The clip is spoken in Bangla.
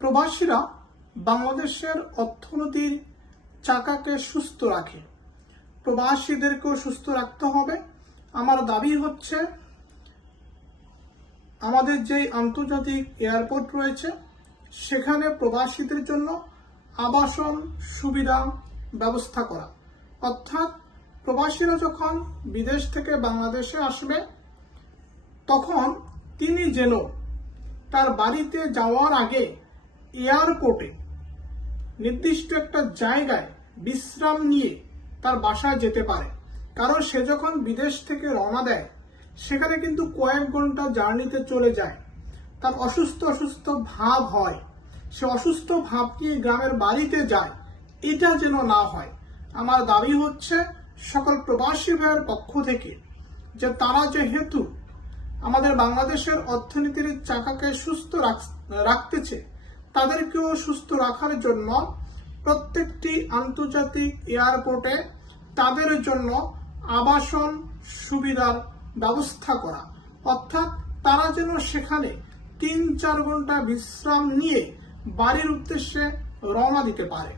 প্রবাসীরা বাংলাদেশের অর্থনীতির চাকাকে সুস্থ রাখে। প্রবাসীদেরকেও সুস্থ রাখতে হবে। আমার দাবি হচ্ছে আমাদের যে আন্তর্জাতিক এয়ারপোর্ট রয়েছে সেখানে প্রবাসীদের জন্য আবাসন সুবিধা ব্যবস্থা করা, অর্থাৎ প্রবাসীরা যখন বিদেশ থেকে বাংলাদেশে আসবে তখন তিনি যেন তার বাড়িতে যাওয়ার আগে এয়ারপোর্টে নির্দিষ্ট একটা জায়গায় বিশ্রাম নিয়ে তার বাসায় যেতে পারে। কারণ সে যখন বিদেশ থেকে রওনা দেয় সেখানে কিন্তু কয়েক ঘন্টা জার্নিতে চলে যায়, তার অসুস্থ ভাব হয়, সে অসুস্থ ভাব নিয়ে গ্রামের বাড়িতে যায়, এটা যেন না হয়। আমার দাবি হচ্ছে সকল প্রবাসী ভাইয়ের পক্ষ থেকে যে তারা যেহেতু আমাদের বাংলাদেশের অর্থনীতির চাকাকে সুস্থ রাখতেছে, তাদেরকেও সুস্থ রাখার জন্য প্রত্যেকটি আন্তর্জাতিক এয়ারপোর্টে তাদের জন্য আবাসন সুবিধার ব্যবস্থা করা, অর্থাৎ তারা যেন সেখানে 3-4 ঘন্টা বিশ্রাম নিয়ে বাড়ির উদ্দেশ্যে রওনা দিতে পারে।